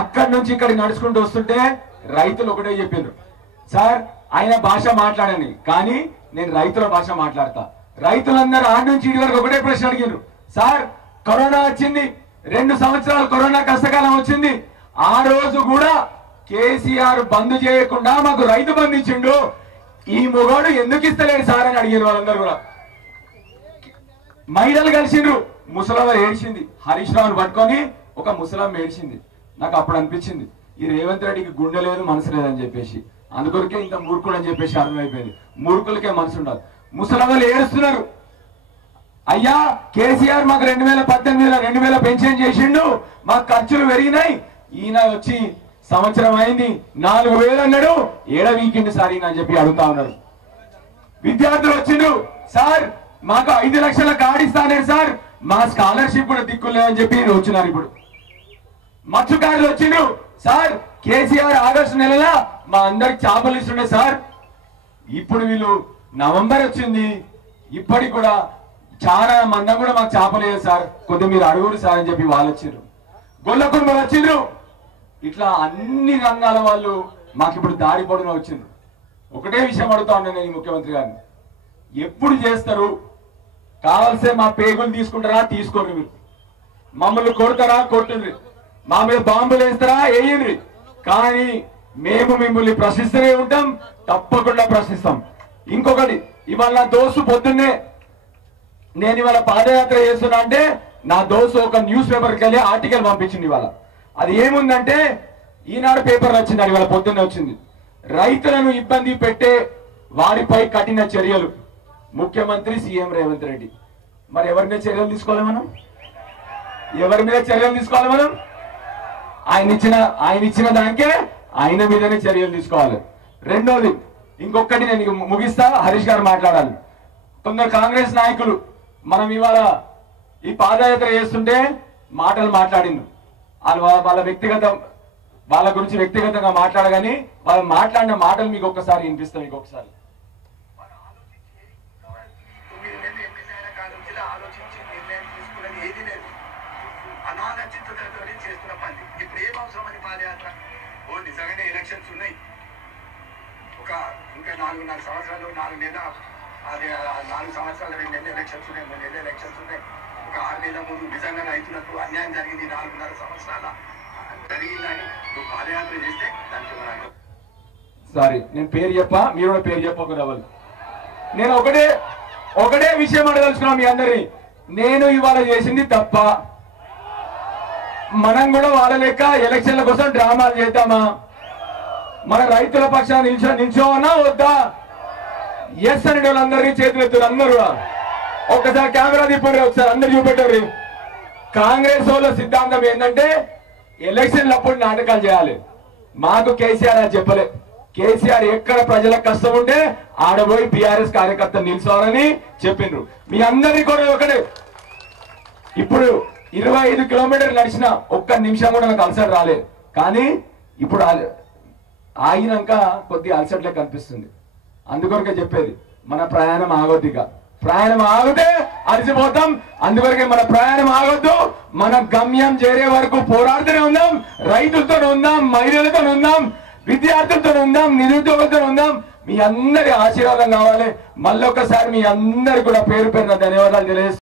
అక్కడి నుంచి ఇక్కడికి నడుచుకుంటూ వస్తుంటే రైతులు ఒకటే చెప్పారు, సార్ ఆయన భాష మాట్లాడని, కానీ నేను రైతుల భాష మాట్లాడతా. రైతులందరూ ఆడి నుంచి ఇటు వరకు ఒకటే ప్రశ్న అడిగారు, సార్ కరోనా వచ్చింది, 2 సంవత్సరాలు కరోనా కష్టకాలం వచ్చింది, ఆ రోజు కూడా కేసీఆర్ బంద్ చేయకుండా మాకు రైతు బంధు ఇచ్చిండు, ఈ మొగోడు ఎందుకు ఇస్తలేడు సార్ అని అడిగారు వాళ్ళందరూ కూడా. మహిళలు కలిసిండ్రు, ముసలమ్మ ఏడ్చింది, హరీష్ రావుని పట్టుకొని ఒక ముసలమ్మ ఏడ్చింది. నాకు అప్పుడు అనిపించింది ఈ రేవంత్ రెడ్డికి గుండె లేదు మనసు లేదని చెప్పేసి, అందుకొరకే ఇంత మూర్ఖుడు అని చెప్పేసి అర్థమైపోయింది. మూర్ఖులకే మనసు ఉండదు. ముసలమ్మలు ఏడుస్తున్నారు, అయ్యా కేసీఆర్ మాకు 2018లో 2000 పెన్షన్ చేసిండు, మాకు ఖర్చులు పెరిగినాయి, ఈయన వచ్చి సంవత్సరం అయింది 4000 అన్నాడు, ఏడ వీకెండ్ సార్ ఈయన అని చెప్పి అడుగుతా ఉన్నారు. విద్యార్థులు వచ్చిండ్రు, సార్ మాకు 5 లక్షల కార్డు ఇస్తానే సార్, మా స్కాలర్షిప్ కూడా దిక్కులేదని చెప్పి వచ్చినారు. ఇప్పుడు మత్స్యకారులు వచ్చిండ్రు, సార్ కేసీఆర్ ఆగస్టు నెలలో మా అందరికి చేపలు ఇస్తుండే సార్, ఇప్పుడు వీళ్ళు నవంబర్ వచ్చింది ఇప్పటికి కూడా చాలా మంది కూడా మాకు చేపలేదు సార్, కొద్దిగా మీరు అడుగురు సార్ అని చెప్పి వాళ్ళు వచ్చిండ్రు. గొల్ల కుటుంబాలు వచ్చిండ్రు, ఇట్లా అన్ని రంగాల వాళ్ళు మాకు ఇప్పుడు దాడి పొడవున వచ్చిండ్రు. ఒకటే విషయం అడుగుతా ఉన్నాను నేను ముఖ్యమంత్రి గారిని, ఎప్పుడు చేస్తారు? కావాల్సే మా పేగులు తీసుకుంటారా? తీసుకోండి. మీరు మమ్మల్ని కొడతారా? కొట్టుండ్రి. మా మీద బాంబులు వేస్తారా? వేయండి. కానీ మేము మిమ్మల్ని ప్రశ్నిస్తూనే ఉంటాం, తప్పకుండా ప్రశ్నిస్తాం. ఇంకొకటి, ఇవాళ నా దోస్తు పొద్దున్నే నేను ఇవాళ పాదయాత్ర చేస్తున్నా అంటే నా దోస్తు ఒక న్యూస్ పేపర్కి వెళ్ళి ఆర్టికల్ పంపించింది. ఇవాళ అది ఏముందంటే ఈనాడు పేపర్లో వచ్చింది, అది ఇవాళ పొద్దున్నే వచ్చింది. రైతులను ఇబ్బంది పెట్టే వారిపై కఠిన చర్యలు, ముఖ్యమంత్రి సీఎం రేవంత్ రెడ్డి. మరి ఎవరి మీద చర్యలు తీసుకోవాలి మనం? ఎవరి మీద చర్యలు తీసుకోవాలి మనం? ఆయన ఇచ్చిన దానికే ఆయన మీదనే చర్యలు తీసుకోవాలి. రెండోది, ఇంకొకటి నేను ముగిస్తా, హరీష్ గారు మాట్లాడాలి. కొందరు కాంగ్రెస్ నాయకులు మనం ఇవాళ ఈ పాదయాత్ర చేస్తుంటే మాటలు మాట్లాడింది, వాళ్ళ గురించి వ్యక్తిగతంగా మాట్లాడగాని వాళ్ళు మాట్లాడిన మాటలు మీకు ఒక్కసారి వినిపిస్తాం. మీకు ఒకసారి నిజంగానే ఎలక్షన్స్ ఉన్నాయి, ఇంకా 4.5 సంవత్సరాలు 4 నెలల 4 సంవత్సరాలు 2 నెలలు ఎలక్షన్స్ ఉన్నాయి, 3 నెలలు ఎలక్షన్స్ ఉన్నాయి. ఒక 6 నెలల ముందు నిజంగా రైతులకు అన్యాయం జరిగింది, 4.5 సంవత్సరాల జరిగిందని నువ్వు పాదయాత్ర చేస్తే దానికి సారీ నేను పేరు చెప్పా, మీరు కూడా పేరు చెప్పకూడదు. నేను ఒకటే విషయం అడగదలుచుకున్నా మీ అందరినీ, నేను ఇవాళ చేసింది తప్ప? మనం కూడా వాళ్ళ లెక్క ఎలక్షన్ల కోసం డ్రామాలు చేద్దామా? మన రైతుల పక్షాన్ని నిల్చోవన్నా వద్దా? ఎస్ అని వాళ్ళందరినీ చేతులు ఎత్తురు. అందరూ ఒక్కసారి కెమెరా తిప్పండి, ఒకసారి అందరు చూపెట్టారు. కాంగ్రెస్ వాళ్ళ సిద్ధాంతం ఏంటంటే ఎలక్షన్లు అప్పుడు నాటకాలు చేయాలి. మాకు కేసీఆర్ అని చెప్పలే. కేసీఆర్ ఎక్కడ ప్రజలకు కష్టం ఉంటే ఆడబోయి బీఆర్ఎస్ కార్యకర్త నిల్చోవాలని చెప్పిండ్రు. మీ అందరినీ కూడా ఒకటే, ఇప్పుడు 25 కిలోమీటర్లు నడిచిన ఒక్క నిమిషం కూడా నాకు అలసట రాలేదు, కానీ ఇప్పుడు ఆగినాక కొద్దిగా అలసట్లే కనిపిస్తుంది. అందుకొరకే చెప్పేది మన ప్రయాణం ఆగొద్దిగా. ప్రయాణం ఆగితే అలసిపోతాం, అందువరకే మన ప్రయాణం ఆగొద్దు. మన గమ్యం చేరే వరకు పోరాడుతూనే ఉందాం, రైతులతో ఉందాం, మహిళలతో ఉందాం, విద్యార్థులతో ఉందాం, నిరుద్యోగులతో ఉందాం. మీ అందరి ఆశీర్వాదం కావాలి. మళ్ళొకసారి మీ అందరికి కూడా పేరు పేరున ధన్యవాదాలు తెలియజేస్తాం.